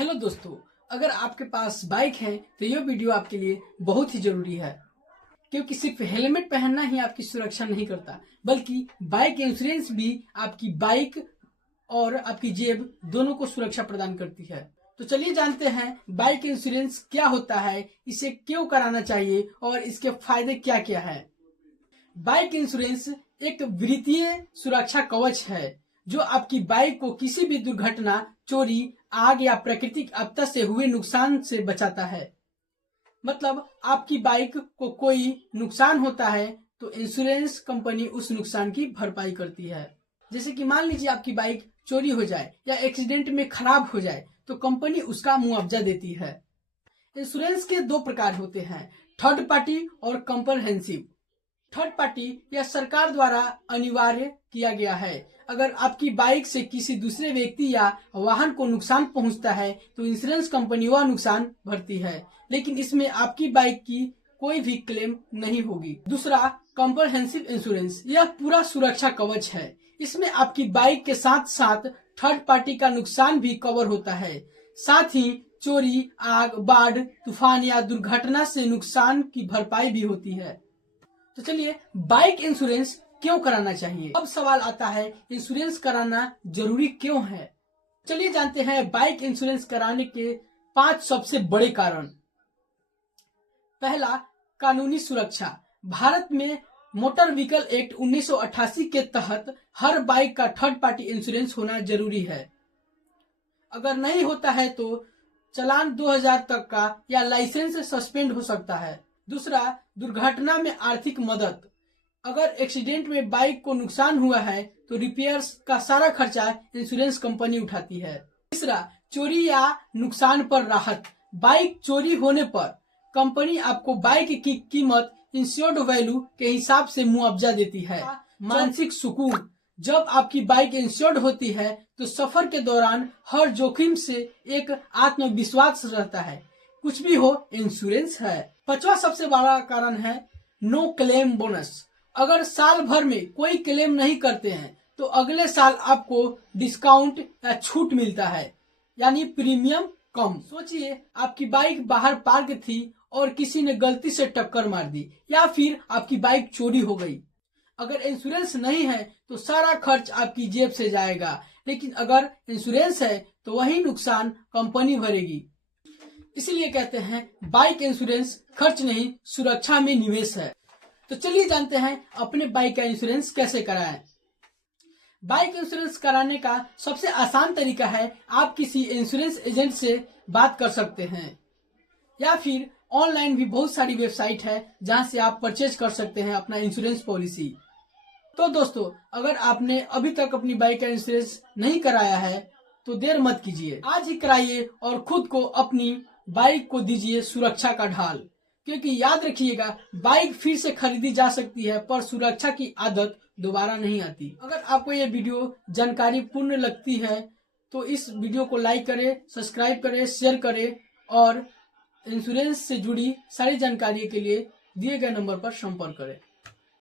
Hello दोस्तों, अगर आपके पास बाइक है तो यह वीडियो आपके लिए बहुत ही जरूरी है, क्योंकि सिर्फ हेलमेट पहनना ही आपकी सुरक्षा नहीं करता, बल्कि बाइक इंश्योरेंस भी आपकी बाइक और आपकी जेब दोनों को सुरक्षा प्रदान करती है। तो चलिए जानते हैं बाइक इंश्योरेंस क्या होता है, इसे क्यों कराना चाहिए और इसके फायदे क्या क्या है। बाइक इंश्योरेंस एक वित्तीय सुरक्षा कवच है जो आपकी बाइक को किसी भी दुर्घटना, चोरी, आग या प्राकृतिक आपदा से हुए नुकसान से बचाता है। मतलब आपकी बाइक को कोई नुकसान होता है तो इंश्योरेंस कंपनी उस नुकसान की भरपाई करती है। जैसे कि मान लीजिए आपकी बाइक चोरी हो जाए या एक्सीडेंट में खराब हो जाए तो कंपनी उसका मुआवजा देती है। इंश्योरेंस के दो प्रकार होते हैं, थर्ड पार्टी और कॉम्प्रहेंसिव। थर्ड पार्टी या सरकार द्वारा अनिवार्य किया गया है। अगर आपकी बाइक से किसी दूसरे व्यक्ति या वाहन को नुकसान पहुंचता है तो इंश्योरेंस कंपनी वह नुकसान भरती है, लेकिन इसमें आपकी बाइक की कोई भी क्लेम नहीं होगी। दूसरा, कॉम्प्रहेंसिव इंश्योरेंस, यह पूरा सुरक्षा कवच है। इसमें आपकी बाइक के साथ साथ थर्ड पार्टी का नुकसान भी कवर होता है। साथ ही चोरी, आग, बाढ़, तूफान या दुर्घटना से नुकसान की भरपाई भी होती है। तो चलिए, बाइक इंश्योरेंस क्यों कराना चाहिए। अब सवाल आता है, इंश्योरेंस कराना जरूरी क्यों है। चलिए जानते हैं बाइक इंश्योरेंस कराने के 5 सबसे बड़े कारण। पहला, कानूनी सुरक्षा। भारत में मोटर व्हीकल एक्ट 1988 के तहत हर बाइक का थर्ड पार्टी इंश्योरेंस होना जरूरी है। अगर नहीं होता है तो चालान 2000 तक का या लाइसेंस सस्पेंड हो सकता है। दूसरा, दुर्घटना में आर्थिक मदद। अगर एक्सीडेंट में बाइक को नुकसान हुआ है तो रिपेयर्स का सारा खर्चा इंश्योरेंस कंपनी उठाती है। तीसरा, चोरी या नुकसान पर राहत। बाइक चोरी होने पर कंपनी आपको बाइक की कीमत इंश्योर्ड वैल्यू के हिसाब से मुआवजा देती है। मानसिक सुकून। जब आपकी बाइक इंश्योर्ड होती है तो सफर के दौरान हर जोखिम से एक आत्मविश्वास रहता है, कुछ भी हो इंश्योरेंस है। 5वां सबसे बड़ा कारण है नो क्लेम बोनस। अगर साल भर में कोई क्लेम नहीं करते हैं तो अगले साल आपको डिस्काउंट या छूट मिलता है, यानी प्रीमियम कम। सोचिए, आपकी बाइक बाहर पार्क थी और किसी ने गलती से टक्कर मार दी या फिर आपकी बाइक चोरी हो गई। अगर इंश्योरेंस नहीं है तो सारा खर्च आपकी जेब से जाएगा, लेकिन अगर इंश्योरेंस है तो वही नुकसान कंपनी भरेगी। इसीलिए कहते हैं बाइक इंश्योरेंस खर्च नहीं, सुरक्षा में निवेश है। तो चलिए जानते हैं अपने बाइक का इंश्योरेंस कैसे कराएं। बाइक इंश्योरेंस कराने का सबसे आसान तरीका है, आप किसी इंश्योरेंस एजेंट से बात कर सकते हैं या फिर ऑनलाइन भी बहुत सारी वेबसाइट है जहां से आप परचेज कर सकते हैं अपना इंश्योरेंस पॉलिसी। तो दोस्तों, अगर आपने अभी तक अपनी बाइक का इंश्योरेंस नहीं कराया है तो देर मत कीजिए, आज ही कराइए और खुद को, अपनी बाइक को दीजिए सुरक्षा का ढाल। क्योंकि याद रखिएगा, बाइक फिर से खरीदी जा सकती है पर सुरक्षा की आदत दोबारा नहीं आती। अगर आपको ये वीडियो जानकारी पूर्ण लगती है तो इस वीडियो को लाइक करें, सब्सक्राइब करें, शेयर करें और इंश्योरेंस से जुड़ी सारी जानकारी के लिए दिए गए नंबर पर संपर्क करें।